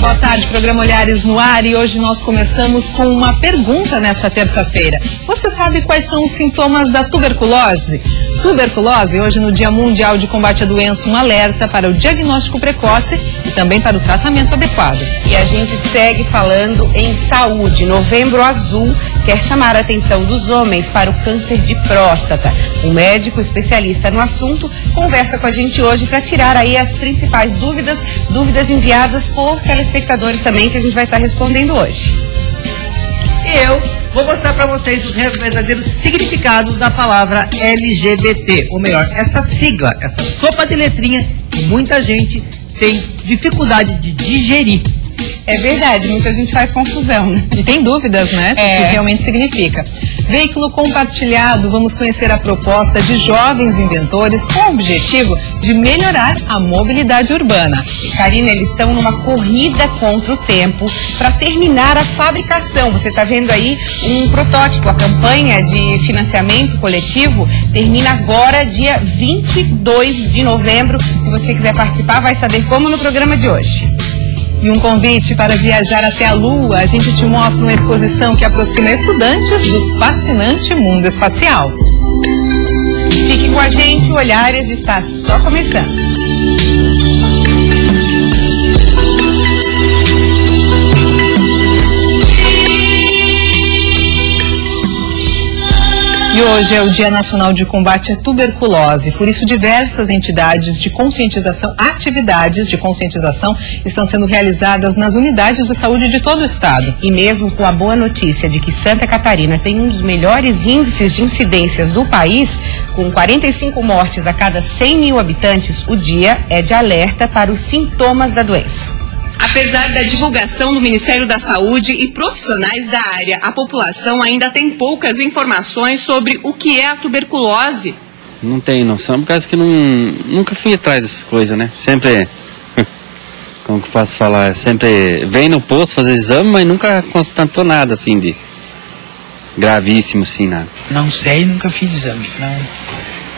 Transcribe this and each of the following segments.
boa tarde, programa Olhares no ar, e hoje nós começamos com uma pergunta nesta terça-feira. Você sabe quais são os sintomas da tuberculose? Tuberculose, hoje no Dia Mundial de Combate à Doença, um alerta para o diagnóstico precoce e também para o tratamento adequado. E a gente segue falando em saúde. Novembro Azul quer chamar a atenção dos homens para o câncer de próstata. Um médico especialista no assunto conversa com a gente hoje para tirar aí as principais dúvidas enviadas por telespectadores também, que a gente vai estar respondendo hoje. Eu vou mostrar para vocês os verdadeiros significados da palavra LGBT, ou melhor, essa sigla, essa sopa de letrinha que muita gente tem dificuldade de digerir. É verdade, muita gente faz confusão, né? E tem dúvidas, né? O que realmente significa. Veículo compartilhado, vamos conhecer a proposta de jovens inventores com o objetivo de melhorar a mobilidade urbana. E, Karina, eles estão numa corrida contra o tempo para terminar a fabricação. Você está vendo aí um protótipo. A campanha de financiamento coletivo termina agora, dia 22 de novembro. Se você quiser participar, vai saber como no programa de hoje. E um convite para viajar até a Lua. A gente te mostra uma exposição que aproxima estudantes do fascinante mundo espacial. Fique com a gente, o Olhares está só começando. E hoje é o Dia Nacional de Combate à Tuberculose, por isso diversas entidades de conscientização, atividades de conscientização estão sendo realizadas nas unidades de saúde de todo o estado. E mesmo com a boa notícia de que Santa Catarina tem um dos melhores índices de incidências do país, com 45 mortes a cada 100 mil habitantes, o dia é de alerta para os sintomas da doença. Apesar da divulgação do Ministério da Saúde e profissionais da área, a população ainda tem poucas informações sobre o que é a tuberculose. Não tem noção, por causa que nunca fui atrás dessas coisas, né? Sempre, como que eu posso falar, sempre vem no posto fazer exame, mas nunca constatou nada assim de gravíssimo, assim, nada. Não sei, nunca fiz exame,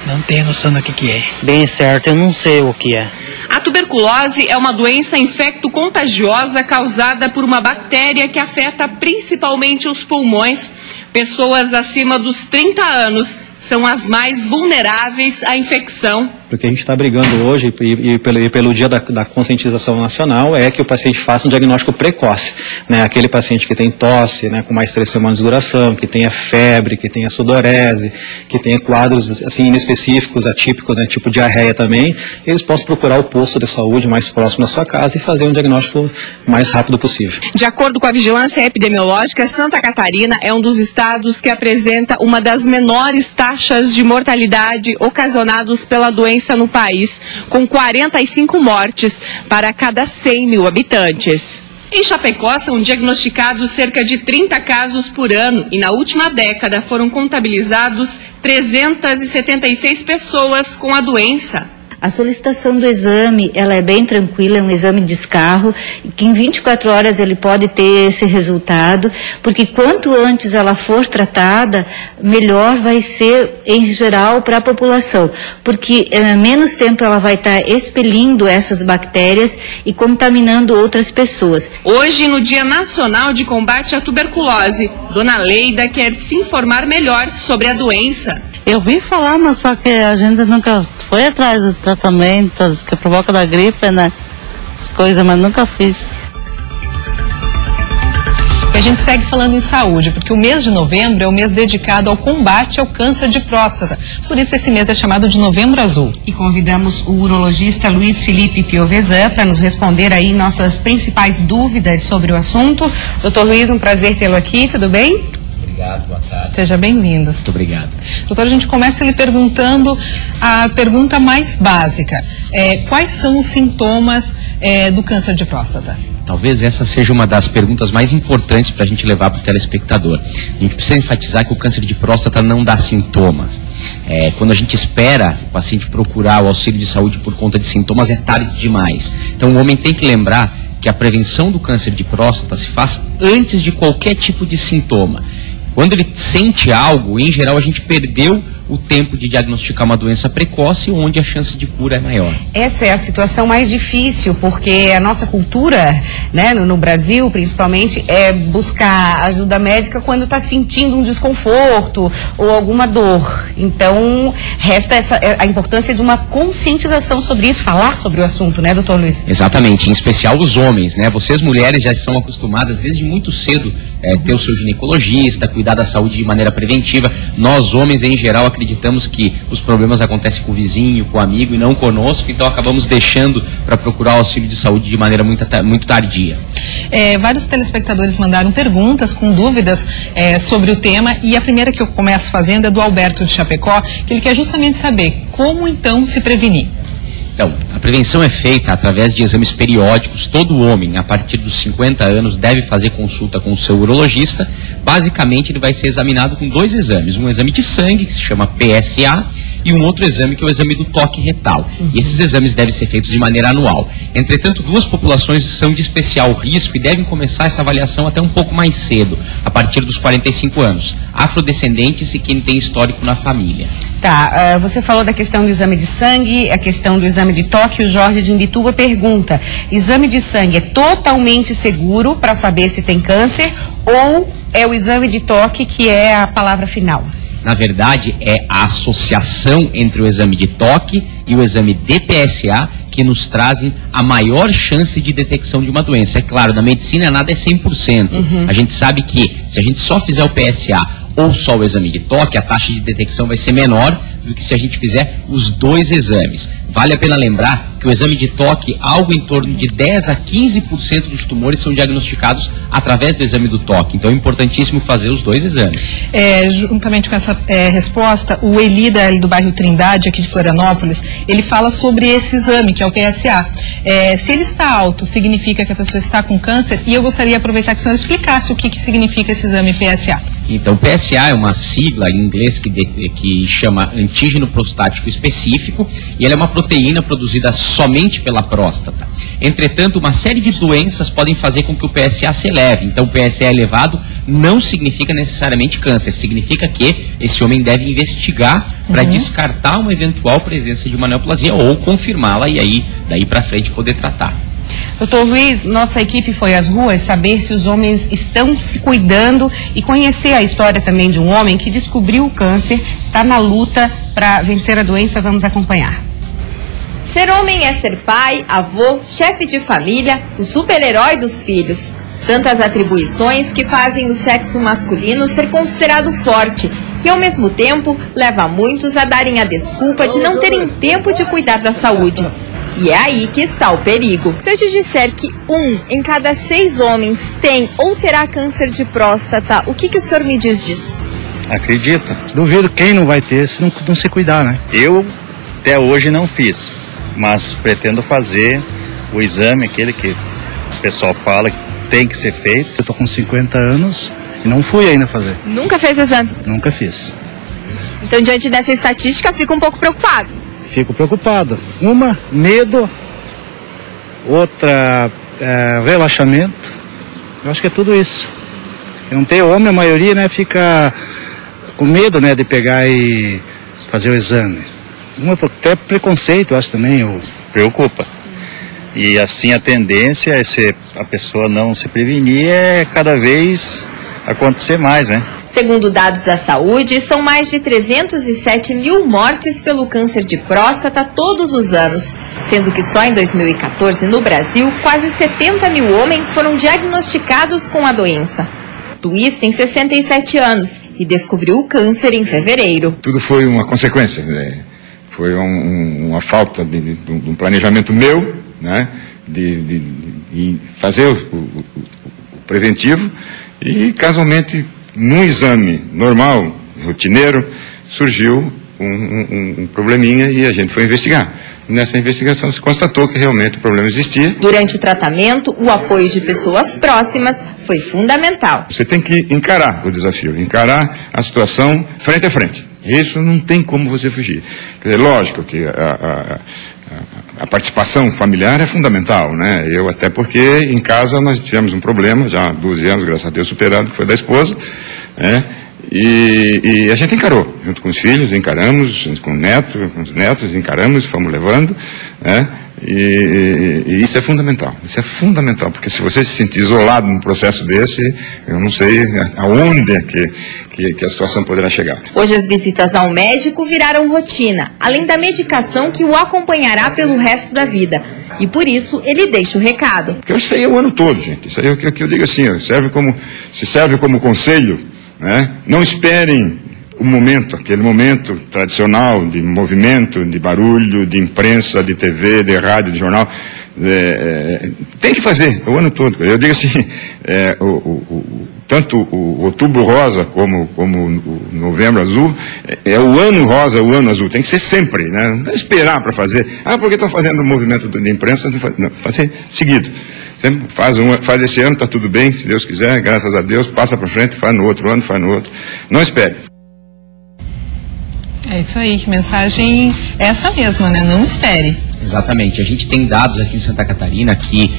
não tenho noção do que é. Bem certo, eu não sei o que é. A tuberculose é uma doença infecto-contagiosa causada por uma bactéria que afeta principalmente os pulmões. Pessoas acima dos 30 anos são as mais vulneráveis à infecção. O que a gente está brigando hoje e pelo dia da conscientização nacional é que o paciente faça um diagnóstico precoce, né? Aquele paciente que tem tosse, né, com mais de 3 semanas de duração, que tenha febre, que tenha sudorese, que tenha quadros assim inespecíficos, atípicos, né, tipo diarreia também, eles possam procurar o posto de saúde mais próximo da sua casa e fazer um diagnóstico mais rápido possível. De acordo com a Vigilância Epidemiológica, Santa Catarina é um dos estados que apresenta uma das menores taxas de mortalidade ocasionados pela doença no país, com 45 mortes para cada 100 mil habitantes. Em Chapecó são diagnosticados cerca de 30 casos por ano e na última década foram contabilizados 376 pessoas com a doença. A solicitação do exame, ela é bem tranquila, é um exame de escarro, que em 24 horas ele pode ter esse resultado, porque quanto antes ela for tratada, melhor vai ser em geral para a população, porque menos tempo ela vai estar expelindo essas bactérias e contaminando outras pessoas. Hoje, no Dia Nacional de Combate à Tuberculose, Dona Leida quer se informar melhor sobre a doença. Eu vi falar, mas só que a gente nunca foi atrás dos tratamentos que provoca da gripe, né? As coisas, mas nunca fiz. E a gente segue falando em saúde, porque o mês de novembro é o mês dedicado ao combate ao câncer de próstata. Por isso esse mês é chamado de Novembro Azul. E convidamos o urologista Luiz Felipe Piovesan para nos responder aí nossas principais dúvidas sobre o assunto. Doutor Luiz, um prazer tê-lo aqui, tudo bem? Obrigado, boa tarde. Seja bem-vindo. Muito obrigado. Doutor, a gente começa lhe perguntando a pergunta mais básica. Quais são os sintomas do câncer de próstata? Talvez essa seja uma das perguntas mais importantes para a gente levar para o telespectador. A gente precisa enfatizar que o câncer de próstata não dá sintomas. Quando a gente espera o paciente procurar o auxílio de saúde por conta de sintomas, é tarde demais. Então o homem tem que lembrar que a prevenção do câncer de próstata se faz antes de qualquer tipo de sintoma. Quando ele sente algo, em geral a gente perdeu o tempo de diagnosticar uma doença precoce, onde a chance de cura é maior. Essa é a situação mais difícil, porque a nossa cultura, né, no Brasil principalmente, é buscar ajuda médica quando está sentindo um desconforto ou alguma dor. Então, resta a importância de uma conscientização sobre isso, falar sobre o assunto, né, doutor Luiz? Exatamente, em especial os homens, né? Vocês mulheres já são acostumadas desde muito cedo ter o seu ginecologista, cuidar da saúde de maneira preventiva. Nós, homens, em geral, acreditamos que os problemas acontecem com o vizinho, com o amigo e não conosco, então acabamos deixando para procurar o auxílio de saúde de maneira muito tardia. Vários telespectadores mandaram perguntas com dúvidas sobre o tema, e a primeira que eu começo fazendo é do Alberto de Chapecó, que ele quer justamente saber como então se prevenir. Então, a prevenção é feita através de exames periódicos. Todo homem, a partir dos 50 anos, deve fazer consulta com o seu urologista. Basicamente, ele vai ser examinado com 2 exames. Um exame de sangue, que se chama PSA, e um outro exame, que é o exame do toque retal. E esses exames devem ser feitos de maneira anual. Entretanto, 2 populações são de especial risco e devem começar essa avaliação até um pouco mais cedo, a partir dos 45 anos. Afrodescendentes e quem tem histórico na família. Tá, você falou da questão do exame de sangue, a questão do exame de toque. O Jorge de Imbituba pergunta: exame de sangue é totalmente seguro para saber se tem câncer, ou é o exame de toque que é a palavra final? Na verdade, é a associação entre o exame de toque e o exame de PSA que nos trazem a maior chance de detecção de uma doença. É claro, na medicina nada é 100%. A gente sabe que se a gente só fizer o PSA ou só o exame de toque, a taxa de detecção vai ser menor do que se a gente fizer os 2 exames. Vale a pena lembrar que o exame de toque, algo em torno de 10 a 15% dos tumores são diagnosticados através do exame do toque. Então é importantíssimo fazer os 2 exames. Juntamente com essa resposta, o Eli do bairro Trindade, aqui de Florianópolis, ele fala sobre esse exame, que é o PSA. Se ele está alto, significa que a pessoa está com câncer, e eu gostaria de aproveitar que o senhor explicasse o que significa esse exame PSA. Então, PSA é uma sigla em inglês que chama antígeno prostático específico, e ela é uma proteína produzida somente pela próstata. Entretanto, uma série de doenças podem fazer com que o PSA se eleve. Então, o PSA elevado não significa necessariamente câncer, significa que esse homem deve investigar para descartar uma eventual presença de uma neoplasia ou confirmá-la, e aí, daí para frente, poder tratar. Doutor Luiz, nossa equipe foi às ruas saber se os homens estão se cuidando e conhecer a história também de um homem que descobriu o câncer, está na luta para vencer a doença. Vamos acompanhar. Ser homem é ser pai, avô, chefe de família, o super-herói dos filhos. Tantas atribuições que fazem o sexo masculino ser considerado forte e, ao mesmo tempo, leva muitos a darem a desculpa de não terem tempo de cuidar da saúde. E é aí que está o perigo. Se eu te disser que 1 em cada 6 homens tem ou terá câncer de próstata, o que o senhor me diz disso? Acredito. Duvido quem não vai ter se não se cuidar, né? Eu até hoje não fiz, mas pretendo fazer o exame, aquele que o pessoal fala que tem que ser feito. Eu tô com 50 anos e não fui ainda fazer. Nunca fez o exame? Nunca fiz. Então, diante dessa estatística, fica um pouco preocupado. Fico preocupado. Uma, medo. Outra, relaxamento. Eu acho que é tudo isso. Não tem homem, a maioria, né, fica com medo, né, de pegar e fazer o exame. Até preconceito, eu acho também, preocupa. E assim a tendência é a pessoa não se prevenir, é cada vez acontecer mais, né? Segundo dados da saúde, são mais de 307 mil mortes pelo câncer de próstata todos os anos, sendo que só em 2014, no Brasil, quase 70 mil homens foram diagnosticados com a doença. Luiz tem 67 anos e descobriu o câncer em fevereiro. Tudo foi uma consequência, né? Foi uma falta de um planejamento meu, né? De fazer o preventivo, e casualmente, num exame normal, rotineiro, surgiu um probleminha e a gente foi investigar. Nessa investigação se constatou que realmente o problema existia. Durante o tratamento, o apoio de pessoas próximas foi fundamental. Você tem que encarar o desafio, encarar a situação frente a frente. Isso não tem como você fugir. Quer dizer, lógico que a participação familiar é fundamental, né? Eu até porque em casa nós tivemos um problema, já há 12 anos, graças a Deus, superado, que foi da esposa, né? E a gente encarou, junto com os filhos, encaramos, com os netos, encaramos, fomos levando, né? E isso é fundamental, porque se você se sentir isolado num processo desse, eu não sei aonde é que a situação poderá chegar. Hoje as visitas ao médico viraram rotina, além da medicação que o acompanhará pelo resto da vida. E por isso ele deixa o recado. Porque isso aí é o ano todo, gente. Isso aí é o que eu digo assim, serve como conselho, né? Não esperem aquele momento tradicional de movimento, de barulho, de imprensa, de TV, de rádio, de jornal. Tem que fazer o ano todo. Eu digo assim, tanto o Outubro Rosa como o Novembro Azul, é o ano rosa, o ano azul. Tem que ser sempre, né? Não esperar para fazer. Porque estão fazendo o movimento de imprensa, não, fazer seguido. Sempre faz esse ano, está tudo bem, se Deus quiser, graças a Deus, passa para frente, faz no outro ano, faz no outro. Não espere. É isso aí, que mensagem é essa mesma, né? Não espere. Exatamente. A gente tem dados aqui em Santa Catarina que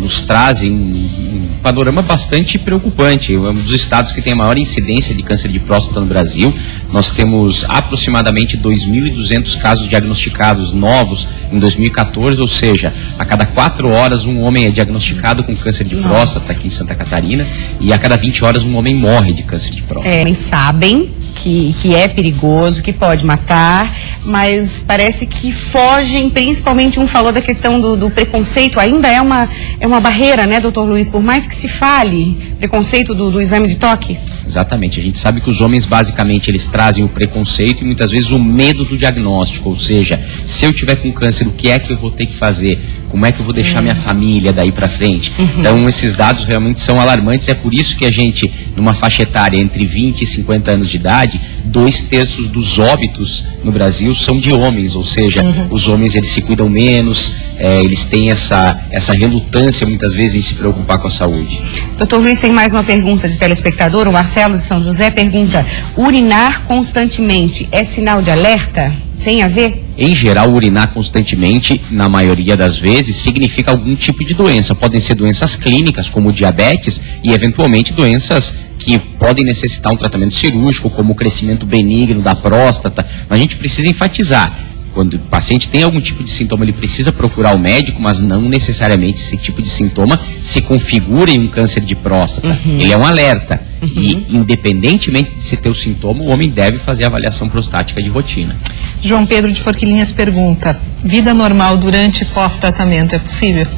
nos trazem um panorama bastante preocupante. É um dos estados que tem a maior incidência de câncer de próstata no Brasil. Nós temos aproximadamente 2.200 casos diagnosticados novos em 2014, ou seja, a cada 4 horas um homem é diagnosticado com câncer de próstata aqui em Santa Catarina, e a cada 20 horas um homem morre de câncer de próstata. Eles sabem que é perigoso, que pode matar, mas parece que fogem, principalmente falou da questão do preconceito, ainda é uma barreira, né, doutor Luiz, por mais que se fale, preconceito do exame de toque? Exatamente, a gente sabe que os homens basicamente eles trazem o preconceito e muitas vezes o medo do diagnóstico, ou seja, se eu tiver com câncer, o que é que eu vou ter que fazer? Como é que eu vou deixar minha família daí para frente? Então esses dados realmente são alarmantes, é por isso que a gente, numa faixa etária entre 20 e 50 anos de idade, 2/3 dos óbitos no Brasil são de homens, ou seja, os homens eles se cuidam menos, eles têm essa relutância muitas vezes em se preocupar com a saúde. Doutor Luiz, tem mais uma pergunta de telespectador, o Marcelo de São José pergunta: urinar constantemente é sinal de alerta? Tem a ver? Em geral, urinar constantemente, na maioria das vezes, significa algum tipo de doença. Podem ser doenças clínicas, como diabetes, e eventualmente doenças que podem necessitar um tratamento cirúrgico, como o crescimento benigno da próstata. Mas a gente precisa enfatizar: quando o paciente tem algum tipo de sintoma, ele precisa procurar o médico, mas não necessariamente esse tipo de sintoma se configura em um câncer de próstata. Ele é um alerta. E, independentemente de se ter o sintoma, o homem deve fazer a avaliação prostática de rotina. João Pedro de Forquilinhas pergunta: vida normal durante e pós-tratamento é possível?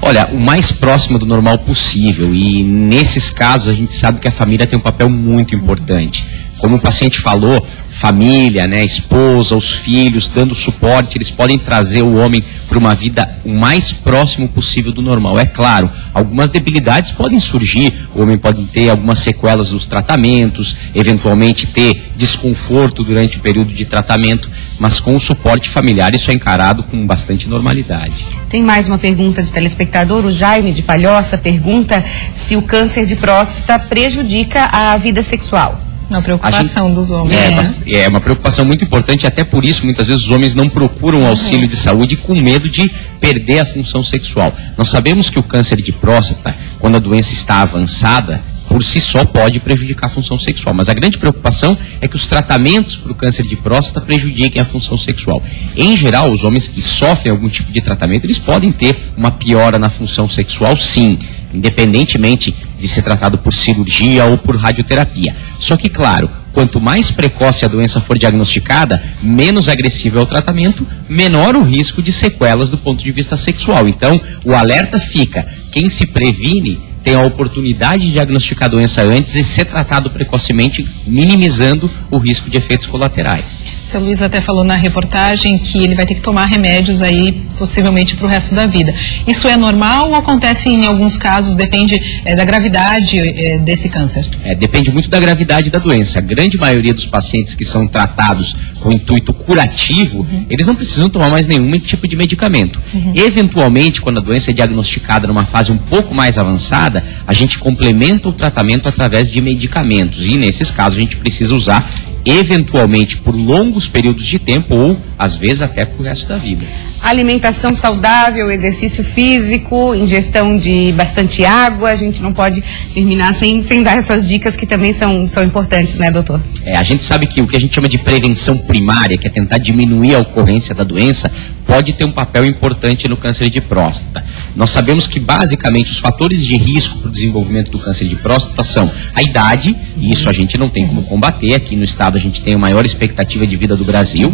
Olha, o mais próximo do normal possível, e nesses casos a gente sabe que a família tem um papel muito importante. Como o paciente falou, família, né, esposa, os filhos, dando suporte, eles podem trazer o homem para uma vida o mais próximo possível do normal. É claro, algumas debilidades podem surgir, o homem pode ter algumas sequelas dos tratamentos, eventualmente ter desconforto durante o período de tratamento, mas com o suporte familiar isso é encarado com bastante normalidade. Tem mais uma pergunta de telespectador, o Jaime de Palhoça pergunta se o câncer de próstata prejudica a vida sexual. Uma preocupação dos homens. É uma preocupação muito importante, até por isso muitas vezes os homens não procuram auxílio de saúde com medo de perder a função sexual. Nós sabemos que o câncer de próstata, quando a doença está avançada, por si só pode prejudicar a função sexual, mas a grande preocupação é que os tratamentos para o câncer de próstata prejudiquem a função sexual. Em geral, os homens que sofrem algum tipo de tratamento, eles podem ter uma piora na função sexual, sim, independentemente de ser tratado por cirurgia ou por radioterapia. Só que, claro, quanto mais precoce a doença for diagnosticada, menos agressivo é o tratamento, menor o risco de sequelas do ponto de vista sexual. Então, o alerta fica: quem se previne tem a oportunidade de diagnosticar a doença antes e ser tratado precocemente, minimizando o risco de efeitos colaterais. O seu Luiz até falou na reportagem que ele vai ter que tomar remédios aí, possivelmente para o resto da vida. Isso é normal ou acontece em alguns casos, depende da gravidade desse câncer? Depende muito da gravidade da doença. A grande maioria dos pacientes que são tratados com intuito curativo, eles não precisam tomar mais nenhum tipo de medicamento. Eventualmente, quando a doença é diagnosticada numa fase um pouco mais avançada, a gente complementa o tratamento através de medicamentos. E nesses casos a gente precisa usar eventualmente por longos períodos de tempo ou às vezes até pro resto da vida. Alimentação saudável, exercício físico, ingestão de bastante água. A gente não pode terminar sem dar essas dicas que também são importantes, né, doutor? A gente sabe que o que a gente chama de prevenção primária, que é tentar diminuir a ocorrência da doença, pode ter um papel importante no câncer de próstata. Nós sabemos que, basicamente, os fatores de risco para o desenvolvimento do câncer de próstata são a idade, e isso a gente não tem como combater. Aqui no estado a gente tem a maior expectativa de vida do Brasil.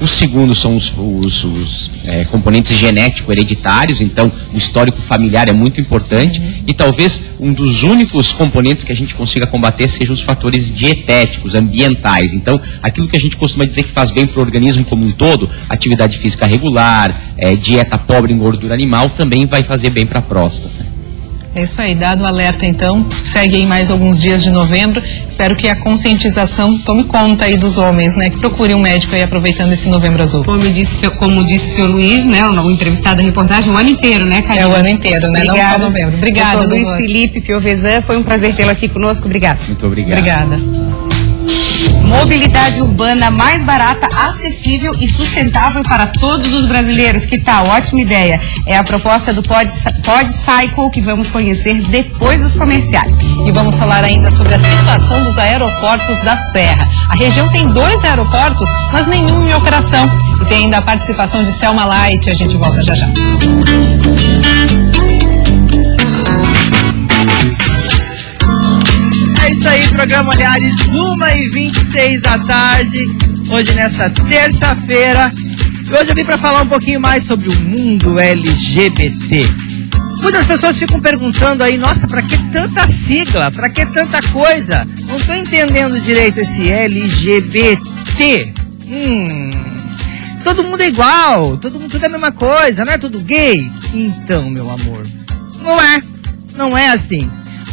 O segundo são os componentes genético-hereditários, então o histórico familiar é muito importante. E talvez um dos únicos componentes que a gente consiga combater sejam os fatores dietéticos, ambientais. Então, aquilo que a gente costuma dizer que faz bem para o organismo como um todo, atividade física regular, dieta pobre em gordura animal, também vai fazer bem para a próstata. É isso aí, dado o alerta então, segue aí mais alguns dias de novembro, espero que a conscientização tome conta aí dos homens, né, que procurem um médico aí aproveitando esse Novembro Azul. Como disse o seu Luiz, né, o entrevistado da reportagem, o ano inteiro, né, Karina? É o ano inteiro, né, não só novembro. Obrigada, doutor Luiz Felipe Piovesan, foi um prazer tê-lo aqui conosco, obrigado. Muito obrigado. Obrigada. Mobilidade urbana mais barata, acessível e sustentável para todos os brasileiros. Que tal? Ótima ideia. É a proposta do PodCycle que vamos conhecer depois dos comerciais. E vamos falar ainda sobre a situação dos aeroportos da Serra. A região tem 2 aeroportos, mas nenhum em operação. E tem ainda a participação de Selma Light. A gente volta já já. É isso aí, programa Olhares, 1h26 da tarde, hoje nessa terça-feira. E hoje eu vim para falar um pouquinho mais sobre o mundo LGBT. Muitas pessoas ficam perguntando aí, nossa, para que tanta sigla? Para que tanta coisa? Não estou entendendo direito esse LGBT. Todo mundo é igual, tudo é a mesma coisa, não é tudo gay? Então, meu amor, não é assim.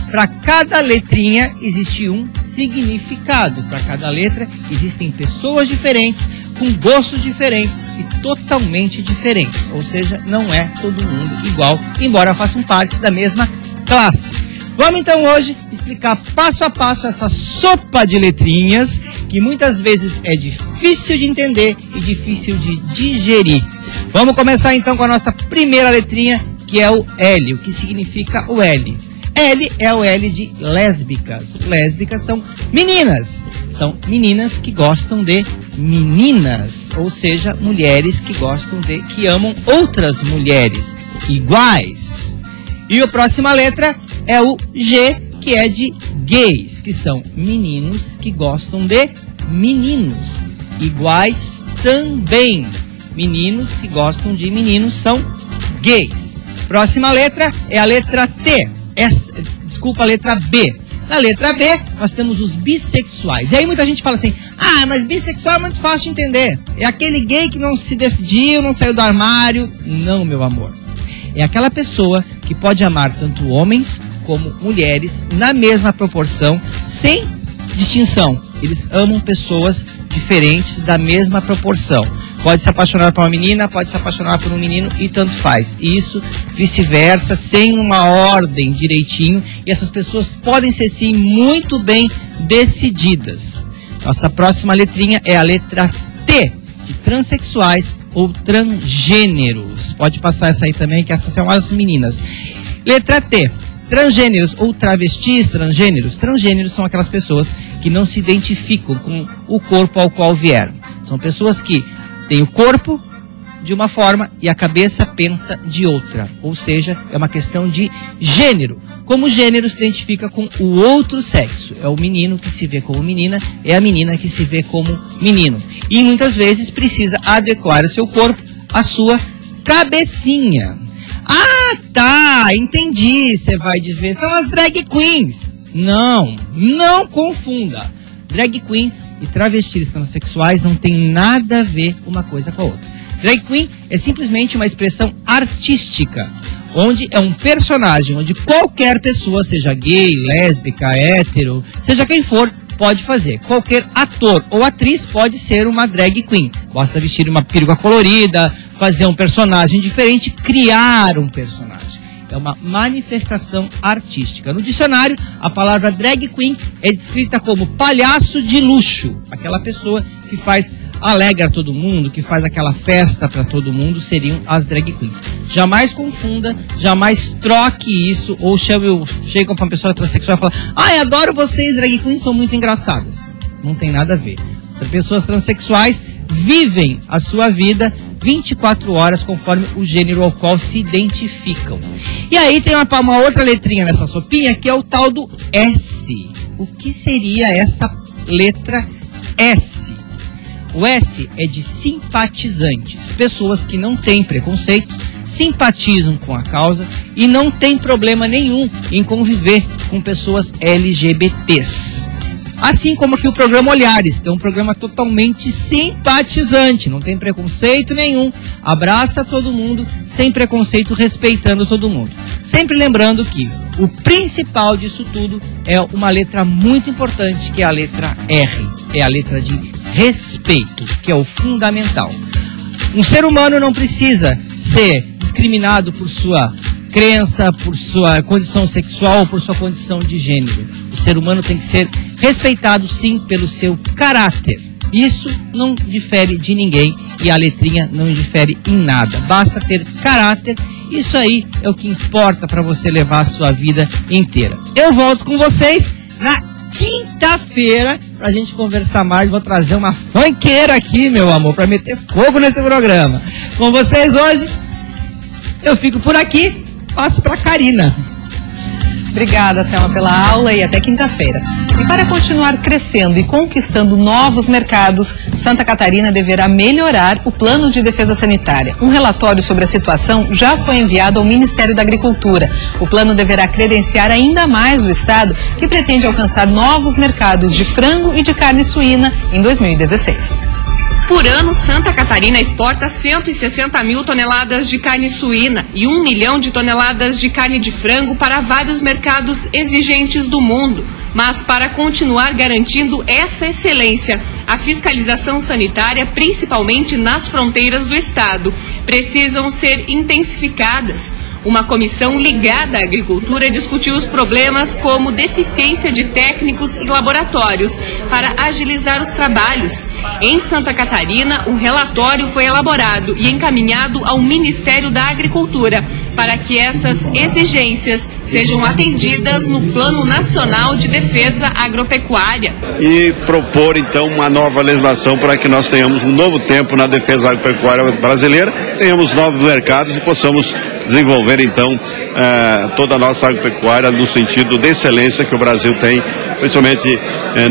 Para cada letrinha existe um significado. Para cada letra existem pessoas diferentes, com gostos diferentes e totalmente diferentes. Ou seja, não é todo mundo igual, embora façam parte da mesma classe. Vamos então hoje explicar passo a passo essa sopa de letrinhas, que muitas vezes é difícil de entender e difícil de digerir. Vamos começar então com a nossa primeira letrinha, que é o L. O que significa o L? L é o L de lésbicas. Lésbicas são meninas. São meninas que gostam de meninas. Ou seja, mulheres que amam outras mulheres iguais. E a próxima letra é o G, que é de gays, que são meninos que gostam de meninos iguais também. Meninos que gostam de meninos são gays. Próxima letra é a letra T. A letra B. Na letra B, nós temos os bissexuais. E aí muita gente fala assim, mas bissexual é muito fácil de entender. É aquele gay que não se decidiu, não saiu do armário. Não, meu amor. É aquela pessoa que pode amar tanto homens como mulheres na mesma proporção, sem distinção. Eles amam pessoas diferentes da mesma proporção. Pode se apaixonar por uma menina, pode se apaixonar por um menino e tanto faz. E isso, vice-versa, sem uma ordem direitinho. E essas pessoas podem ser, sim, muito bem decididas. Nossa próxima letrinha é a letra T, de transexuais ou transgêneros. Pode passar essa aí também, que essas são as meninas. Letra T, transgêneros ou travestis transgêneros. Transgêneros são aquelas pessoas que não se identificam com o corpo ao qual vieram. São pessoas que tem o corpo de uma forma e a cabeça pensa de outra. Ou seja, é uma questão de gênero. Como gênero se identifica com o outro sexo. É o menino que se vê como menina, é a menina que se vê como menino. E muitas vezes precisa adequar o seu corpo à sua cabecinha. Tá, entendi. Você vai dizer, são as drag queens. Não confunda. Drag queens e travestis transexuais não tem nada a ver uma coisa com a outra. Drag queen é simplesmente uma expressão artística, onde é um personagem, onde qualquer pessoa, seja gay, lésbica, hétero, seja quem for, pode fazer. Qualquer ator ou atriz pode ser uma drag queen. Basta vestir uma peruca colorida, fazer um personagem diferente, criar um personagem. É uma manifestação artística. No dicionário, a palavra drag queen é descrita como palhaço de luxo. Aquela pessoa que faz alegra todo mundo, que faz aquela festa para todo mundo, seriam as drag queens. Jamais confunda, jamais troque isso, ou chega para uma pessoa transexual e fala: ai, adoro vocês, drag queens são muito engraçadas. Não tem nada a ver. As pessoas transexuais vivem a sua vida 24 horas conforme o gênero ao qual se identificam. E aí tem uma outra letrinha nessa sopinha, que é o tal do S. O que seria essa letra S? O S é de simpatizantes, pessoas que não têm preconceito, simpatizam com a causa e não tem problema nenhum em conviver com pessoas LGBTs. Assim como aqui o programa Olhares, que é um programa totalmente simpatizante, não tem preconceito nenhum, abraça todo mundo, sem preconceito, respeitando todo mundo. Sempre lembrando que o principal disso tudo é uma letra muito importante, que é a letra R, é a letra de respeito, que é o fundamental. Um ser humano não precisa ser discriminado por sua crença, por sua condição sexual ou por sua condição de gênero. O ser humano tem que ser respeitado, sim, pelo seu caráter. Isso não difere de ninguém e a letrinha não difere em nada. Basta ter caráter. Isso aí é o que importa para você levar a sua vida inteira. Eu volto com vocês na quinta-feira pra gente conversar mais. Vou trazer uma funkeira aqui, meu amor, pra meter fogo nesse programa. Com vocês hoje, eu fico por aqui. Passo pra Karina. Obrigada, Selma, pela aula e até quinta-feira. E para continuar crescendo e conquistando novos mercados, Santa Catarina deverá melhorar o plano de defesa sanitária. Um relatório sobre a situação já foi enviado ao Ministério da Agricultura. O plano deverá credenciar ainda mais o estado, que pretende alcançar novos mercados de frango e de carne suína em 2016. Por ano, Santa Catarina exporta 160 mil toneladas de carne suína e 1 milhão de toneladas de carne de frango para vários mercados exigentes do mundo. Mas para continuar garantindo essa excelência, a fiscalização sanitária, principalmente nas fronteiras do estado, precisam ser intensificadas. Uma comissão ligada à agricultura discutiu os problemas como deficiência de técnicos e laboratórios para agilizar os trabalhos. Em Santa Catarina, um relatório foi elaborado e encaminhado ao Ministério da Agricultura para que essas exigências sejam atendidas no Plano Nacional de Defesa Agropecuária. E propor, então, uma nova legislação para que nós tenhamos um novo tempo na defesa agropecuária brasileira, tenhamos novos mercados e possamos desenvolver, então, toda a nossa agropecuária no sentido de excelência que o Brasil tem, principalmente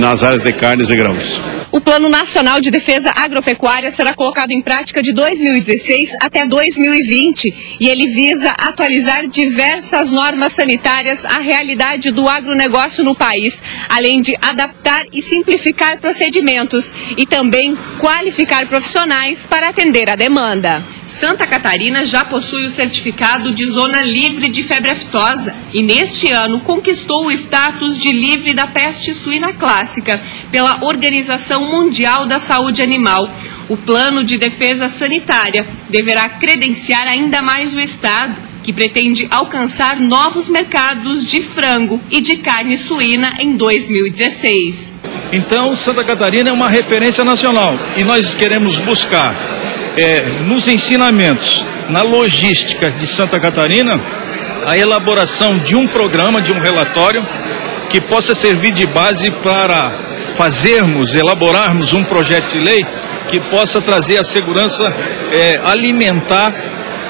nas áreas de carnes e grãos. O Plano Nacional de Defesa Agropecuária será colocado em prática de 2016 até 2020 e ele visa atualizar diversas normas sanitárias à realidade do agronegócio no país, além de adaptar e simplificar procedimentos e também qualificar profissionais para atender a demanda. Santa Catarina já possui o certificado de Zona Livre de Febre Aftosa e neste ano conquistou o status de livre da peste suína clássica pela Organização Mundial da Saúde Animal. O Plano de Defesa Sanitária deverá credenciar ainda mais o estado, que pretende alcançar novos mercados de frango e de carne suína em 2016. Então, Santa Catarina é uma referência nacional e nós queremos buscar nos ensinamentos, na logística de Santa Catarina, a elaboração de um programa, de um relatório que possa servir de base para elaborarmos um projeto de lei que possa trazer a segurança alimentar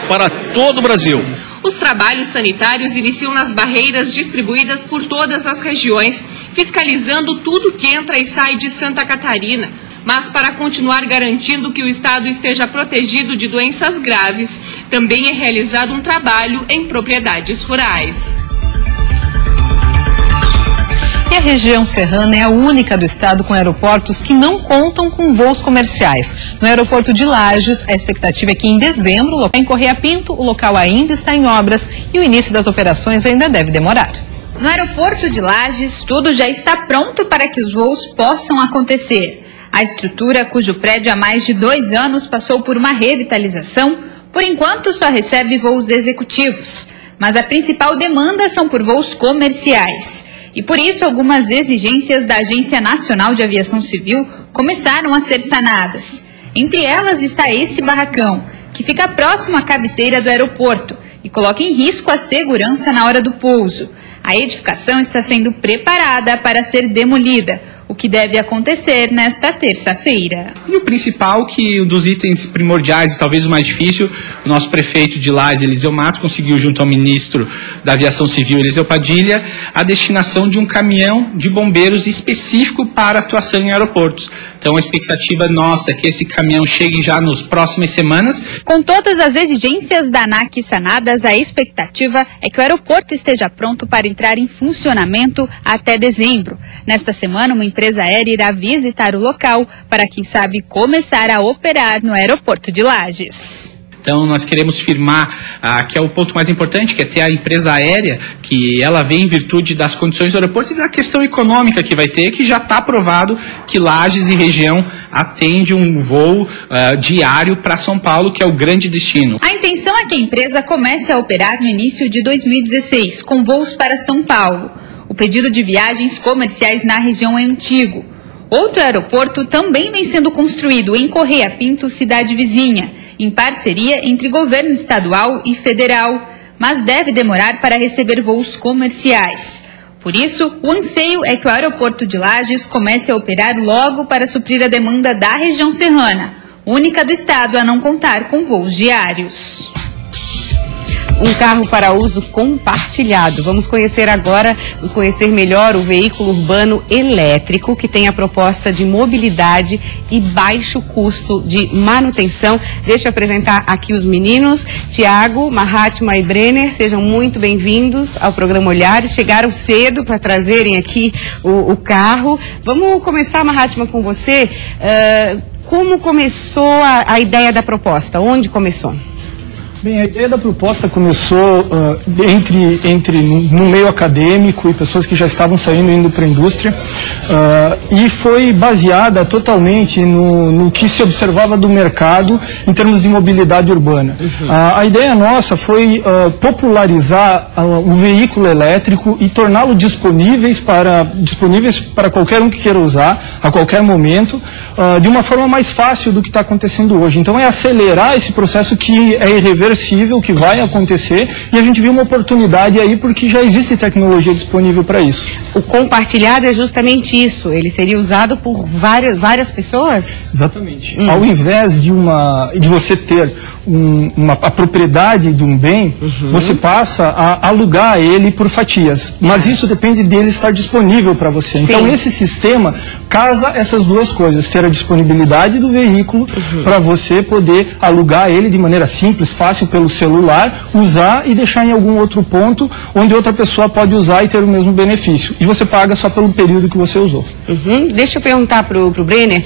para todo o Brasil. Os trabalhos sanitários iniciam nas barreiras distribuídas por todas as regiões, fiscalizando tudo que entra e sai de Santa Catarina. Mas para continuar garantindo que o estado esteja protegido de doenças graves, também é realizado um trabalho em propriedades rurais. E a região serrana é a única do estado com aeroportos que não contam com voos comerciais. No aeroporto de Lages, a expectativa é que em dezembro, em Correia Pinto, o local ainda está em obras e o início das operações ainda deve demorar. No aeroporto de Lages, tudo já está pronto para que os voos possam acontecer. A estrutura, cujo prédio há mais de 2 anos passou por uma revitalização, por enquanto só recebe voos executivos. Mas a principal demanda são por voos comerciais. E por isso algumas exigências da Agência Nacional de Aviação Civil começaram a ser sanadas. Entre elas está esse barracão, que fica próximo à cabeceira do aeroporto e coloca em risco a segurança na hora do pouso. A edificação está sendo preparada para ser demolida, o que deve acontecer nesta terça-feira. E o principal, que um dos itens primordiais e talvez o mais difícil, o nosso prefeito de Lages, Eliseu Matos, conseguiu junto ao ministro da Aviação Civil, Eliseu Padilha, a destinação de um caminhão de bombeiros específico para atuação em aeroportos. Então a expectativa nossa é que esse caminhão chegue já nas próximas semanas. Com todas as exigências da ANAC sanadas, a expectativa é que o aeroporto esteja pronto para entrar em funcionamento até dezembro. Nesta semana, uma empresa aérea irá visitar o local para, quem sabe, começar a operar no aeroporto de Lages. Então nós queremos firmar, que é o ponto mais importante, que é ter a empresa aérea, que ela vem em virtude das condições do aeroporto e da questão econômica que vai ter, que já está provado que Lages e região atende um voo diário para São Paulo, que é o grande destino. A intenção é que a empresa comece a operar no início de 2016, com voos para São Paulo. O pedido de viagens comerciais na região é antigo. Outro aeroporto também vem sendo construído em Correia Pinto, cidade vizinha, em parceria entre governo estadual e federal, mas deve demorar para receber voos comerciais. Por isso, o anseio é que o aeroporto de Lages comece a operar logo para suprir a demanda da região serrana, única do estado a não contar com voos diários. Um carro para uso compartilhado. Vamos conhecer melhor o veículo urbano elétrico, que tem a proposta de mobilidade e baixo custo de manutenção. Deixa eu apresentar aqui os meninos, Tiago, Mahatma e Brenner, sejam muito bem-vindos ao programa Olhares. Chegaram cedo para trazerem aqui o carro. Vamos começar, Mahatma, com você. Como começou a ideia da proposta? Onde começou? Bem, a ideia da proposta começou no meio acadêmico e pessoas que já estavam saindo indo para a indústria e foi baseada totalmente no que se observava do mercado em termos de mobilidade urbana. A ideia nossa foi popularizar o veículo elétrico e torná-lo disponíveis para qualquer um que queira usar a qualquer momento, de uma forma mais fácil do que está acontecendo hoje. Então é acelerar esse processo que é irreversível, que vai acontecer, e a gente viu uma oportunidade aí porque já existe tecnologia disponível para isso. O compartilhado é justamente isso, ele seria usado por várias pessoas? Exatamente. Ao invés de você ter a propriedade de um bem, você passa a alugar ele por fatias, mas isso depende dele estar disponível para você. Sim. Então esse sistema casa essas duas coisas, ter a disponibilidade do veículo para você poder alugar ele de maneira simples, fácil, pelo celular, usar e deixar em algum outro ponto onde outra pessoa pode usar e ter o mesmo benefício. E você paga só pelo período que você usou. Deixa eu perguntar pro Brenner,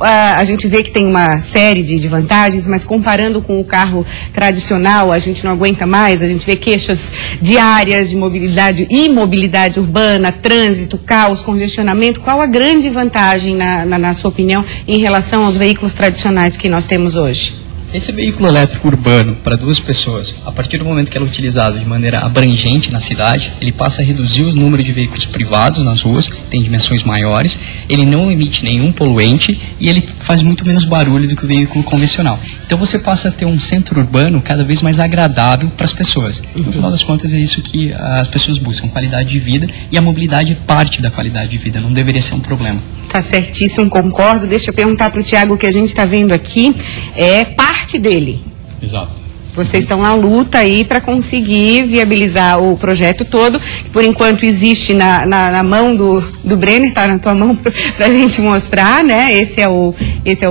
a gente vê que tem uma série de vantagens, mas comparando com o carro tradicional, a gente não aguenta mais, a gente vê queixas diárias de mobilidade e mobilidade urbana, trânsito, caos, congestionamento. Qual a grande vantagem, na sua opinião, em relação aos veículos tradicionais que nós temos hoje? Esse veículo elétrico urbano, para duas pessoas, a partir do momento que ele é utilizado de maneira abrangente na cidade, ele passa a reduzir os números de veículos privados nas ruas, tem dimensões maiores, ele não emite nenhum poluente e ele faz muito menos barulho do que o veículo convencional. Então você passa a ter um centro urbano cada vez mais agradável para as pessoas. No final das contas é isso que as pessoas buscam, qualidade de vida, e a mobilidade é parte da qualidade de vida, não deveria ser um problema. Tá certíssimo, concordo. Deixa eu perguntar para o Tiago, o que a gente está vendo aqui é parte dele. Exato. Vocês estão na luta aí para conseguir viabilizar o projeto todo, que por enquanto existe na mão do Brenner, tá na tua mão para a gente mostrar, né? Esse é o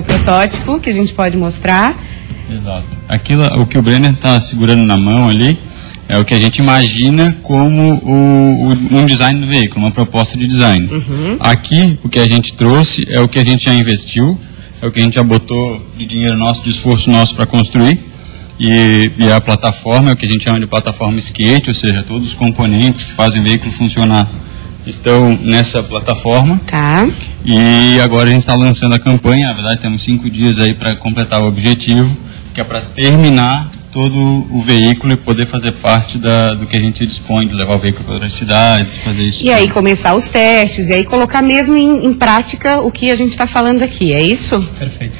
protótipo que a gente pode mostrar. Exato. O que o Brenner está segurando na mão ali é o que a gente imagina como um design do veículo, uma proposta de design. Aqui, o que a gente trouxe é o que a gente já investiu, é o que a gente já botou de dinheiro nosso, de esforço nosso para construir. E a plataforma é o que a gente chama de plataforma skate, ou seja, todos os componentes que fazem o veículo funcionar estão nessa plataforma. Tá. E agora a gente está lançando a campanha, na verdade temos 5 dias aí para completar o objetivo, que é para terminar todo o veículo e poder fazer parte do que a gente dispõe, de levar o veículo para outras cidades, fazer isso. E aí começar os testes, e aí colocar mesmo em prática o que a gente está falando aqui, é isso? Perfeito.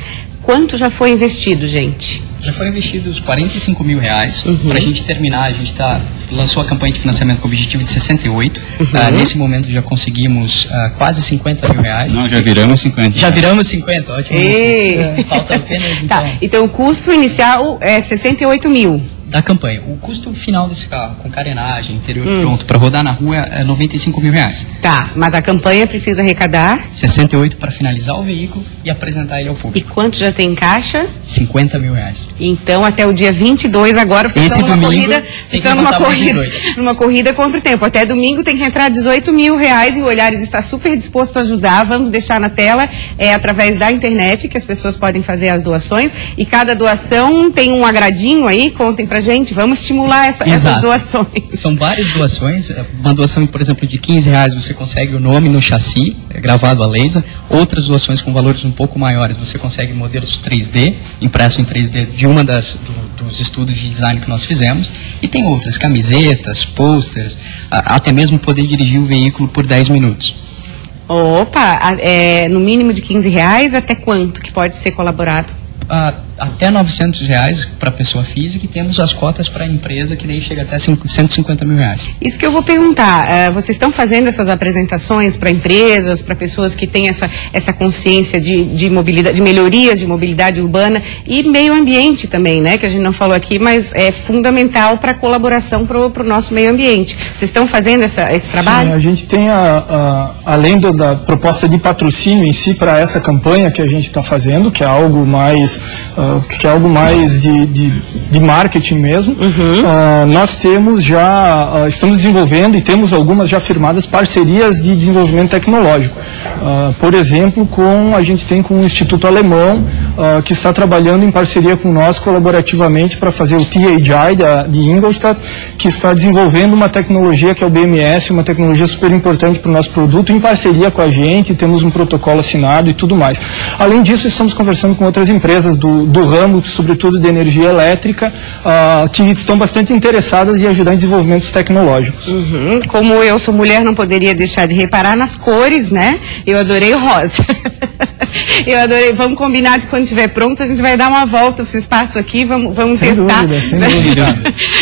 Quanto já foi investido, gente? Já foram investidos R$45 mil para a gente terminar. A gente lançou a campanha de financiamento com o objetivo de 68. Nesse momento já conseguimos quase R$50 mil. Não, já viramos 50. Já viramos 50, ótimo. Falta apenas então. Tá, então o custo inicial é 68 mil. Da campanha. O custo final desse carro, com carenagem, interior pronto, para rodar na rua, é R$95 mil. Tá, mas a campanha precisa arrecadar? 68 para finalizar o veículo e apresentar ele ao público. E quanto já tem em caixa? R$50 mil. Então, até o dia 22 agora, vocês estão numa corrida contra o tempo. Até domingo tem que entrar R$18 mil e o Olhares está super disposto a ajudar. Vamos deixar na tela, através da internet, que as pessoas podem fazer as doações. E cada doação tem um agradinho aí, contem pra gente, vamos estimular essas doações. São várias doações. Uma doação, por exemplo, de R$15 você consegue o nome no chassi, gravado a laser. Outras doações com valores um pouco maiores, você consegue modelos 3D, impresso em 3D de uma dos estudos de design que nós fizemos. E tem outras, camisetas, posters, até mesmo poder dirigir o veículo por 10 minutos. Opa, no mínimo de R$15, até quanto que pode ser colaborado? Até R$900 para pessoa física, e temos as cotas para a empresa, que nem chega até R$150 mil. Isso que eu vou perguntar, vocês estão fazendo essas apresentações para empresas, para pessoas que têm essa consciência de mobilidade, de melhorias de mobilidade urbana e meio ambiente também, né? Que a gente não falou aqui, mas é fundamental para a colaboração para o nosso meio ambiente. Vocês estão fazendo esse trabalho? Sim, a gente tem, além da proposta de patrocínio em si para essa campanha que a gente está fazendo, que é algo mais de marketing mesmo. Nós temos estamos desenvolvendo e temos algumas já firmadas parcerias de desenvolvimento tecnológico. Por exemplo, a gente tem com o Instituto Alemão, que está trabalhando em parceria com nós colaborativamente para fazer o THI de Ingolstadt, que está desenvolvendo uma tecnologia que é o BMS, uma tecnologia super importante para o nosso produto, em parceria com a gente, temos um protocolo assinado e tudo mais. Além disso, estamos conversando com outras empresas do ramo, sobretudo de energia elétrica, que estão bastante interessadas em ajudar em desenvolvimentos tecnológicos. Como eu sou mulher, não poderia deixar de reparar nas cores, né? Eu adorei o rosa. Eu adorei. Vamos combinar de quando estiver pronto, a gente vai dar uma volta nesse espaço aqui, vamos testar. Sem dúvida.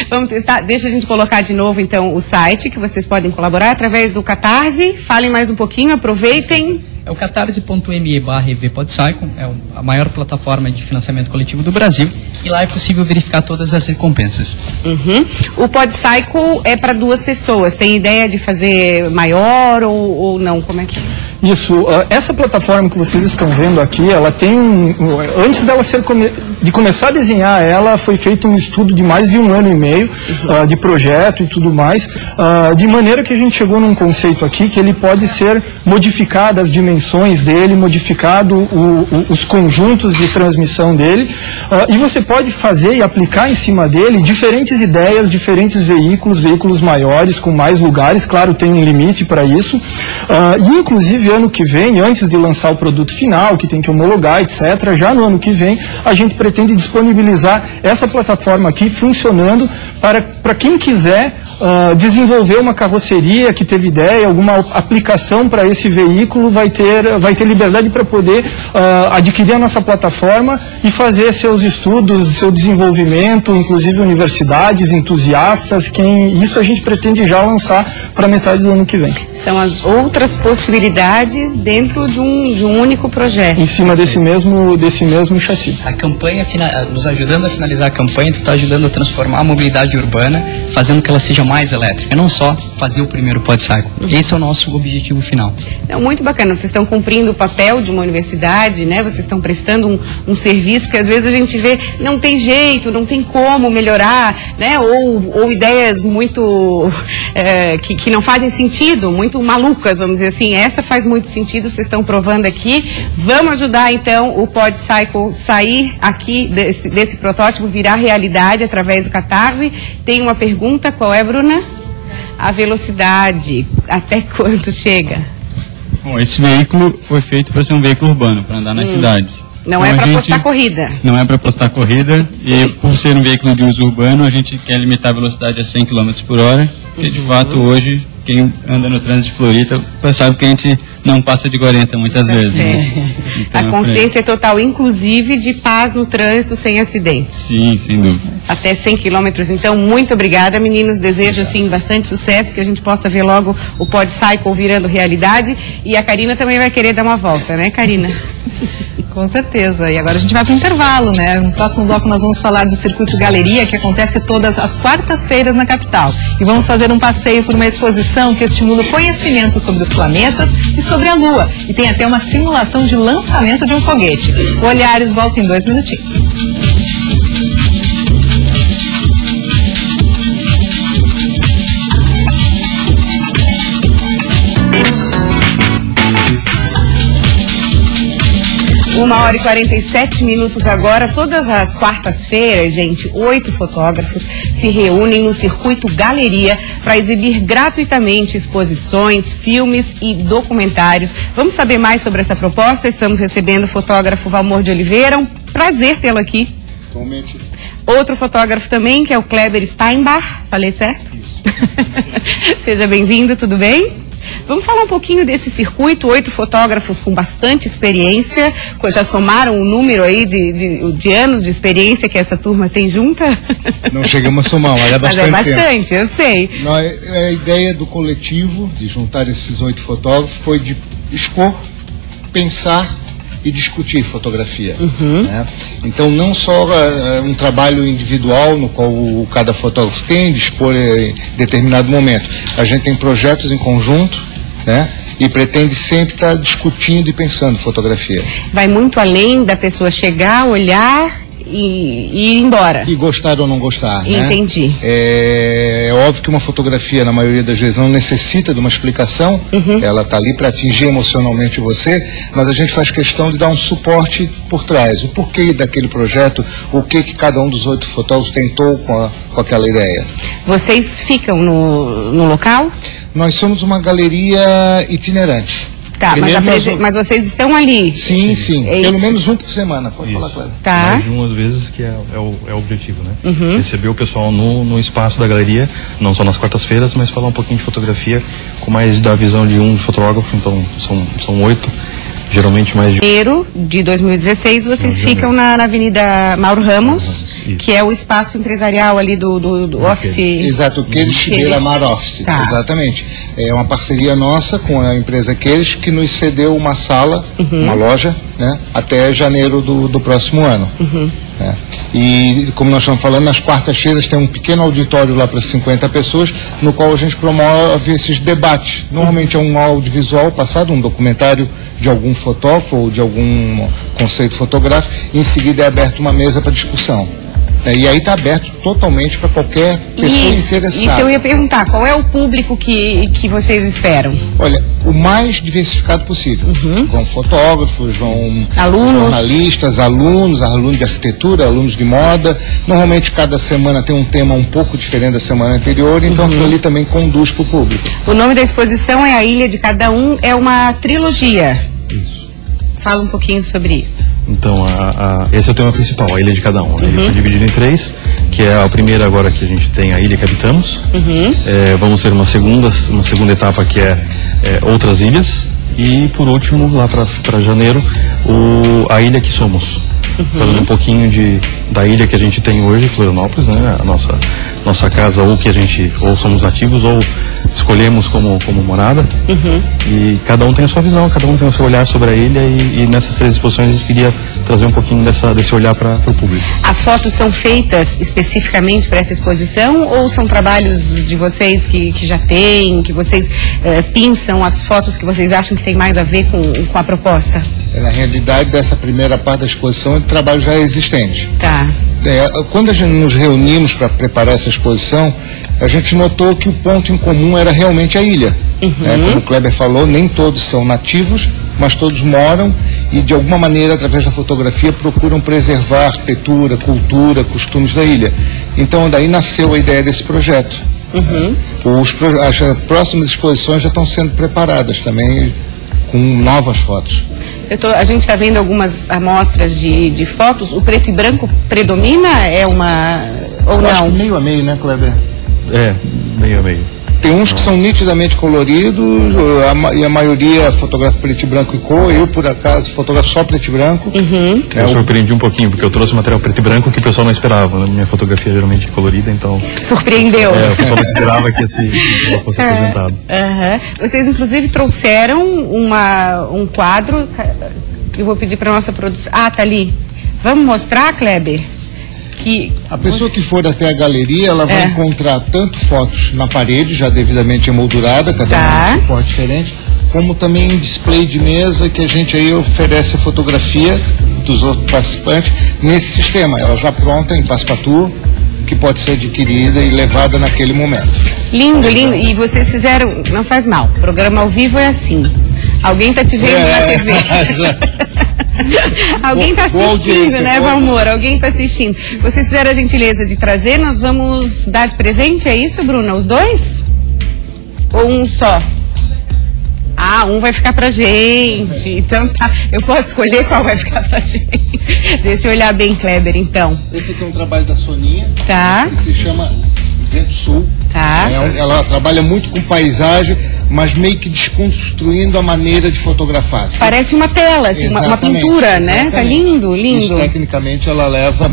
Vamos testar. Deixa a gente colocar de novo, então, o site que vocês podem colaborar através do Catarse. Falem mais um pouquinho, aproveitem. É o catarse.me/evPodcycle, é a maior plataforma de financiamento coletivo do Brasil, e lá é possível verificar todas as recompensas. O Podcycle é para 2 pessoas, tem ideia de fazer maior ou não? Como é que é? Isso, essa plataforma que vocês estão vendo aqui, ela tem, antes dela de começar a desenhar ela, foi feito um estudo de mais de 1 ano e meio de projeto e tudo mais, de maneira que a gente chegou num conceito aqui que ele pode ser modificado, as dimensões dele, modificado os conjuntos de transmissão dele, e você pode fazer e aplicar em cima dele diferentes ideias, diferentes veículos maiores, com mais lugares, claro, tem um limite para isso, e inclusive ano que vem, antes de lançar o produto final, que tem que homologar, etc., já no ano que vem, a gente pretende disponibilizar essa plataforma aqui funcionando para quem quiser desenvolver uma carroceria que teve ideia, alguma aplicação para esse veículo, vai ter liberdade para poder adquirir a nossa plataforma e fazer seus estudos, seu desenvolvimento, inclusive universidades, entusiastas, isso a gente pretende já lançar para metade do ano que vem. São as outras possibilidades dentro de um único projeto. Em cima desse mesmo chassi. A campanha, nos ajudando a finalizar a campanha, tu está ajudando a transformar a mobilidade urbana, fazendo que ela seja mais elétrica, não só fazer o primeiro Podcycle. Esse é o nosso objetivo final. Muito bacana, vocês estão cumprindo o papel de uma universidade, né? Vocês estão prestando um serviço que às vezes a gente vê, não tem jeito, não tem como melhorar, né? Ou ideias muito que não fazem sentido, muito malucas, vamos dizer assim. Essa faz muito sentido, vocês estão provando aqui. Vamos ajudar então o Podcycle sair aqui desse protótipo, virar realidade através do Catarse. Tem uma pergunta, qual é, Bruna? A velocidade, até quanto chega? Bom, esse veículo foi feito para ser um veículo urbano, para andar nas cidades. Não é para postar corrida. Não é para postar corrida, e por ser um veículo de uso urbano, a gente quer limitar a velocidade a 100 km por hora, porque de fato hoje, quem anda no trânsito de Floripa sabe que a gente não passa de 40 muitas vezes. Então, a consciência total, inclusive, de paz no trânsito sem acidentes. Sim, sem dúvida. Até 100 quilômetros. Então, muito obrigada, meninos. Desejo, assim, bastante sucesso, que a gente possa ver logo o Pod Cycle virando realidade. E a Karina também vai querer dar uma volta, né, Karina? Com certeza. E agora a gente vai para o intervalo, né? No próximo bloco nós vamos falar do Circuito Galeria, que acontece todas as quartas-feiras na capital. E vamos fazer um passeio por uma exposição que estimula o conhecimento sobre os planetas e sobre a Lua. E tem até uma simulação de lançamento de um foguete. O Olhares volta em 2 minutinhos. Uma hora e 47 minutos agora. Todas as quartas-feiras, gente, 8 fotógrafos se reúnem no Circuito Galeria para exibir gratuitamente exposições, filmes e documentários. Vamos saber mais sobre essa proposta? Estamos recebendo o fotógrafo Valmor de Oliveira. Um prazer tê-lo aqui. Igualmente. Outro fotógrafo também, que é o Kleber Steinbach. Falei certo? Seja bem-vindo, tudo bem? Vamos falar um pouquinho desse circuito, 8 fotógrafos com bastante experiência, já somaram o número aí de anos de experiência que essa turma tem junta? Não chegamos a somar, mas é bastante. Mas é bastante, tempo. Eu sei. A ideia do coletivo, de juntar esses 8 fotógrafos, foi de expor, pensar e discutir fotografia. Né? Então, não só um trabalho individual, no qual cada fotógrafo tem de expor em determinado momento. A gente tem projetos em conjunto, né? E pretende sempre estar discutindo e pensando fotografia. Vai muito além da pessoa chegar, olhar e ir embora. E gostar ou não gostar, né? Entendi. É óbvio que uma fotografia, na maioria das vezes, não necessita de uma explicação. Ela está ali para atingir emocionalmente você, mas a gente faz questão de dar um suporte por trás. O porquê daquele projeto, o que cada um dos 8 fotógrafos tentou com aquela ideia. Vocês ficam no local? Nós somos uma galeria itinerante. Tá, mas vocês estão ali? Sim, sim. Pelo menos um por semana. Pode falar, Cléber. Tá. Mais de umas vezes que é o objetivo, né? Receber o pessoal no espaço da galeria, não só nas quartas-feiras, mas falar um pouquinho de fotografia, com mais da visão de um fotógrafo. Então, são 8. Geralmente mais de... Janeiro de 2016, vocês ficam na Avenida Mauro Ramos, que é o espaço empresarial ali do Office. Exato, o Queires Beira-Mar Office, exatamente. É uma parceria nossa com a empresa Queires, que nos cedeu uma sala, uma loja, né, até janeiro do próximo ano. E como nós estamos falando, nas quartas-feiras tem um pequeno auditório lá para 50 pessoas, no qual a gente promove esses debates. Normalmente é um audiovisual passado, um documentário de algum fotógrafo ou de algum conceito fotográfico, e em seguida é aberta uma mesa para discussão. E aí está aberto totalmente para qualquer pessoa interessada. Isso eu ia perguntar, qual é o público que vocês esperam? Olha, o mais diversificado possível. Vão fotógrafos, vão alunos, jornalistas, alunos de arquitetura, alunos de moda. Normalmente cada semana tem um tema um pouco diferente da semana anterior, então aquilo ali também conduz para o público. O nome da exposição é A Ilha de Cada Um, é uma trilogia. Isso. Fala um pouquinho sobre isso. Então, esse é o tema principal, a Ilha de Cada Um. A ilha foi dividida em 3, que é a primeira agora que a gente tem a ilha que habitamos. Vamos ter uma segunda etapa que é outras ilhas. E, por último, lá para janeiro, a ilha que somos. Falando um pouquinho da ilha que a gente tem hoje, Florianópolis, né? A nossa casa, ou somos nativos, ou escolhemos como morada. E cada um tem a sua visão, cada um tem o seu olhar sobre a ilha, e nessas 3 exposições a gente queria trazer um pouquinho desse olhar para o público. As fotos são feitas especificamente para essa exposição, ou são trabalhos de vocês que já têm, que vocês pinçam as fotos que vocês acham que tem mais a ver com a proposta? Na realidade, dessa primeira parte da exposição é de trabalho já existente. Tá. Quando a gente nos reunimos para preparar essa exposição, a gente notou que o ponto em comum era realmente a ilha. Como o Kleber falou, nem todos são nativos, mas todos moram e, de alguma maneira, através da fotografia, procuram preservar a arquitetura, cultura, costumes da ilha. Então, daí nasceu a ideia desse projeto. As próximas exposições já estão sendo preparadas também, com novas fotos. A gente está vendo algumas amostras de fotos. O preto e branco predomina? Ou não? Acho que meio a meio, né, Kleber? Meio a meio. Tem uns que são nitidamente coloridos, e a maioria fotografa preto e branco e cor. Eu, por acaso, fotografo só preto e branco. Eu surpreendi um pouquinho, porque eu trouxe material preto e branco que o pessoal não esperava, né? Minha fotografia geralmente é colorida, então... Surpreendeu. O pessoal não esperava que esse fosse apresentado. Vocês, inclusive, trouxeram um quadro, eu vou pedir para nossa produção... Ah, tá ali. Vamos mostrar, Kleber? A pessoa que for até a galeria, ela vai encontrar tanto fotos na parede, já devidamente emoldurada, cada uma com um suporte diferente, como também um display de mesa que a gente aí oferece a fotografia dos outros participantes nesse sistema, ela já pronta em Passepartout, que pode ser adquirida e levada naquele momento. Lindo, lindo. E vocês fizeram, não faz mal, o programa ao vivo é assim. Alguém tá te vendo na TV. Alguém está assistindo, né, Valmor? Alguém está assistindo. Vocês fizeram a gentileza de trazer, nós vamos dar de presente, é isso, Bruna? Os dois? Ou um só? Ah, um vai ficar pra gente. Então tá, eu posso escolher qual vai ficar pra gente. Deixa eu olhar bem, Kleber, então. Esse aqui é um trabalho da Soninha. Tá. Ele se chama Vento Sul. Tá. Ela trabalha muito com paisagem, mas meio que desconstruindo a maneira de fotografar. Parece uma tela, assim, uma pintura, né? Tá lindo, lindo. Isso, tecnicamente, ela leva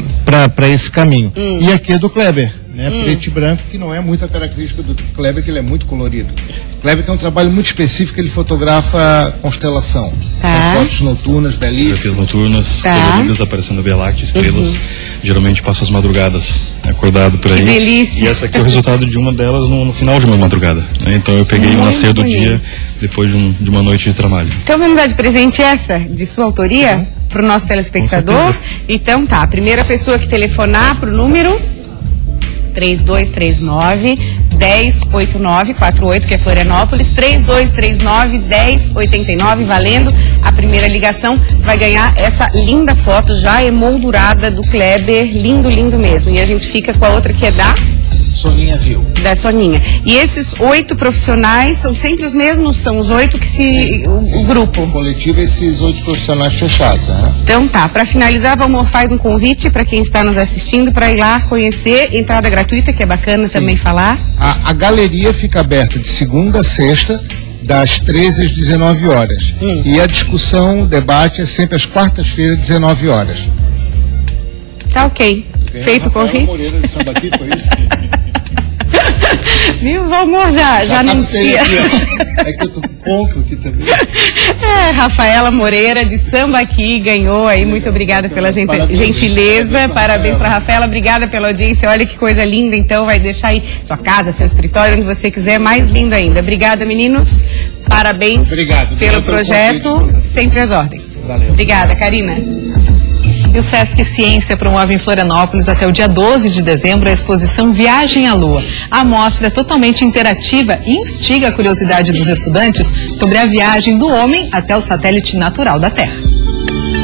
para esse caminho. E aqui é do Kleber, né? Preto e branco, que não é muita característica do Kleber, que ele é muito colorido. Kleber tem um trabalho muito específico, ele fotografa constelação. São fotos noturnas, belíssimas. Fotografias noturnas, coloridas, aparecendo a Via Láctea, estrelas. Geralmente passo as madrugadas acordado por aí. Que delícia. E essa aqui é o resultado de uma delas no final de uma madrugada, né? Então eu peguei o nascer do dia depois de uma noite de trabalho. Então vamos dar de presente essa, de sua autoria, para o nosso telespectador? Então tá, a primeira pessoa que telefonar para o número 3239-1089-48, que é Florianópolis, 3239-1089, valendo a primeira ligação, vai ganhar essa linda foto já emoldurada do Kleber, lindo, lindo mesmo. E a gente fica com a outra que é da Soninha Viu. Da Soninha. E esses 8 profissionais são sempre os mesmos? São os 8 que se... o grupo? O coletivo, esses 8 profissionais fechados, né? Então tá, para finalizar, Valmor faz um convite para quem está nos assistindo para ir lá conhecer, entrada gratuita, que é bacana também falar. A galeria fica aberta de segunda a sexta, das 13 às 19 horas. E a discussão, o debate é sempre às quartas-feiras, 19 horas. Tá ok. Feito o convite. Moreira de Sambaqui, foi isso? Viu, Valmor já anuncia. É que eu tô com ponto aqui também. Rafaela Moreira de Sambaqui ganhou aí, muito obrigada pela gentileza, parabéns para Rafaela, obrigada pela audiência, olha que coisa linda, então vai deixar aí sua casa, seu escritório, onde você quiser, mais lindo ainda. Obrigada, meninos, parabéns pelo projeto, sempre às ordens. Valeu. Obrigada, Karina. E o Sesc Ciência promove em Florianópolis até o dia 12 de dezembro a exposição Viagem à Lua. A mostra é totalmente interativa e instiga a curiosidade dos estudantes sobre a viagem do homem até o satélite natural da Terra.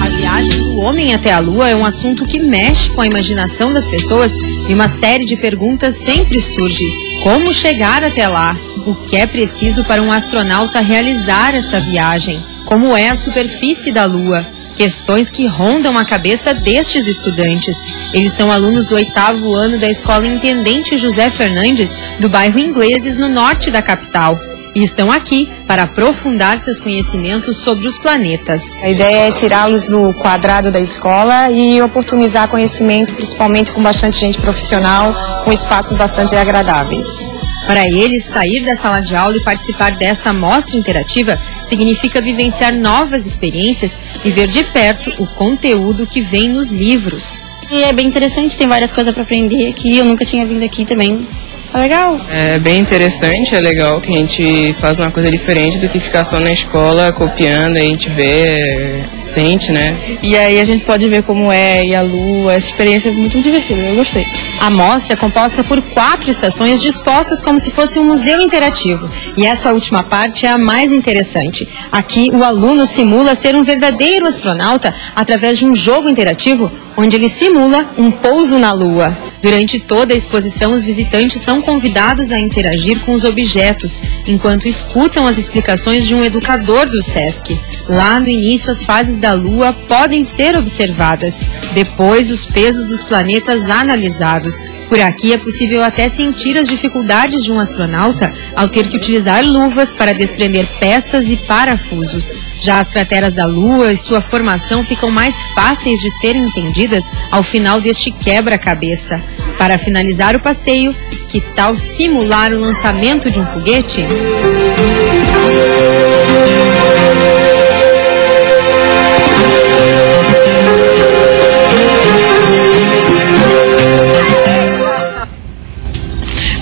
A viagem do homem até a Lua é um assunto que mexe com a imaginação das pessoas e uma série de perguntas sempre surge. Como chegar até lá? O que é preciso para um astronauta realizar esta viagem? Como é a superfície da Lua? Questões que rondam a cabeça destes estudantes. Eles são alunos do 8º ano da Escola Intendente José Fernandes, do bairro Ingleses, no norte da capital. E estão aqui para aprofundar seus conhecimentos sobre os planetas. A ideia é tirá-los do quadrado da escola e oportunizar conhecimento, principalmente com bastante gente profissional, com espaços bastante agradáveis. Para eles, sair da sala de aula e participar desta mostra interativa significa vivenciar novas experiências e ver de perto o conteúdo que vem nos livros. E é bem interessante, tem várias coisas para aprender aqui, eu nunca tinha vindo aqui também. Tá legal? É bem interessante, é legal que a gente faz uma coisa diferente do que ficar só na escola copiando, a gente vê, sente, né? E aí a gente pode ver como é, e a lua, essa experiência é muito divertida, eu gostei. A mostra é composta por 4 estações dispostas como se fosse um museu interativo. E essa última parte é a mais interessante. Aqui o aluno simula ser um verdadeiro astronauta através de um jogo interativo onde ele simula um pouso na Lua. Durante toda a exposição, os visitantes são convidados a interagir com os objetos, enquanto escutam as explicações de um educador do Sesc. Lá no início, as fases da Lua podem ser observadas. Depois, os pesos dos planetas analisados. Por aqui é possível até sentir as dificuldades de um astronauta ao ter que utilizar luvas para desprender peças e parafusos. Já as crateras da Lua e sua formação ficam mais fáceis de serem entendidas ao final deste quebra-cabeça. Para finalizar o passeio, que tal simular o lançamento de um foguete?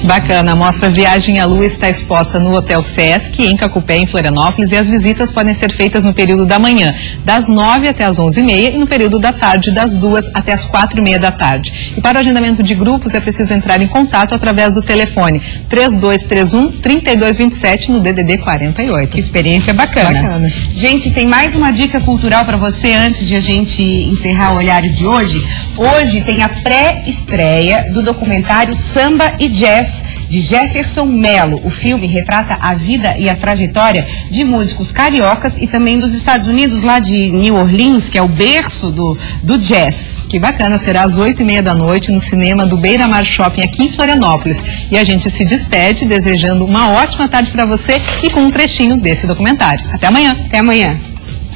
Bacana, a mostra Viagem à Lua está exposta no Hotel Sesc, em Cacupé, em Florianópolis, e as visitas podem ser feitas no período da manhã, das 9 até as 11h30, e no período da tarde, das 2 até as 4h30 da tarde. E para o agendamento de grupos é preciso entrar em contato através do telefone 3231-3227 no DDD 48. Que experiência bacana. Gente, tem mais uma dica cultural para você antes de a gente encerrar o Olhares de hoje. Hoje tem a pré-estreia do documentário Samba e Jazz, de Jefferson Mello. O filme retrata a vida e a trajetória de músicos cariocas e também dos Estados Unidos, lá de New Orleans, que é o berço do jazz. Que bacana, será às 8h30 da noite no cinema do Beira Mar Shopping aqui em Florianópolis. E a gente se despede desejando uma ótima tarde para você e com um trechinho desse documentário. Até amanhã. Até amanhã.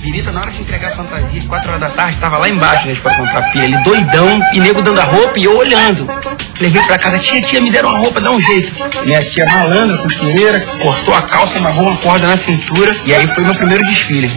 Birita, na hora de entregar a fantasia, 4 horas da tarde, tava lá embaixo, gente, pra comprar pilha. Ele doidão, e nego dando a roupa e eu olhando. Levei pra casa, tia, me deram uma roupa, dá um jeito. Minha tia malandra, costureira, cortou a calça, amarrou uma corda na cintura, e aí foi meu primeiro desfile.